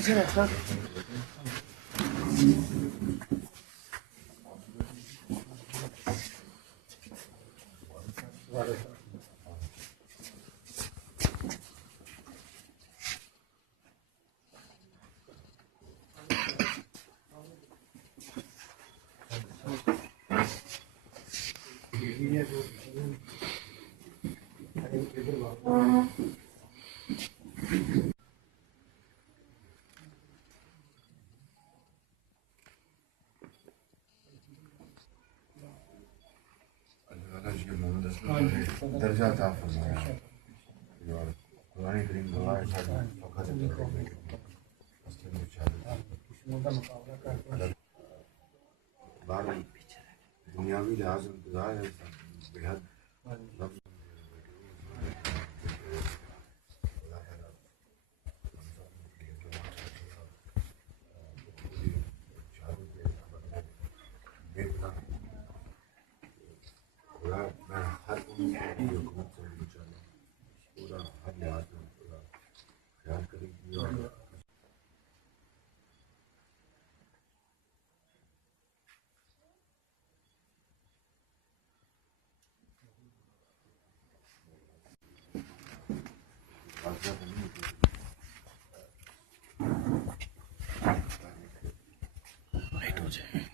पीछे रखा। दर्जा था फरमाया कुरान करीम गवाह है फकत दुनियावी लिहाज इंतजार है बेहद मैं हर हुकूमत से पूरा हर लिहाज में पूरा ख्याल करेगी और लाइट हो जाए।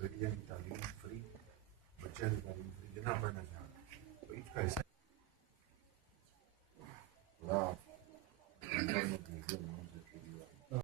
बेटियां की तालीम फ्री, बच्चों की तालीम फ्री, जितना पढ़ना चाहते हैं तो इसका हिस्सा